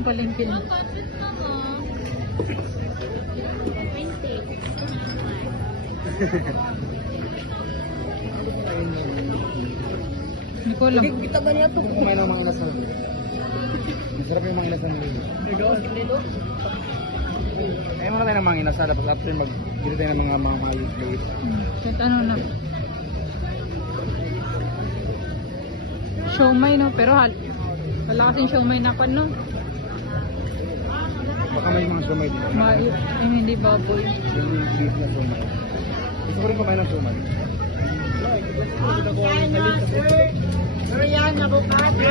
ng palengke niya. Hindi ko alam. Kita ba niya ito? Kumain ng mga inasal. Masarap yung mga inasal nila. Kaya muna tayo ng mga inasal. Tapos after mag-gili tayo ng mga plate. Kahit ano na. Siomay no, pero wala kasing siomay na pan no. Baka may mga sumay dito. Ay hindi baboy. Yung beef na sumay. Gusto ko rin kumain ng sumay. Pero yan, avocado.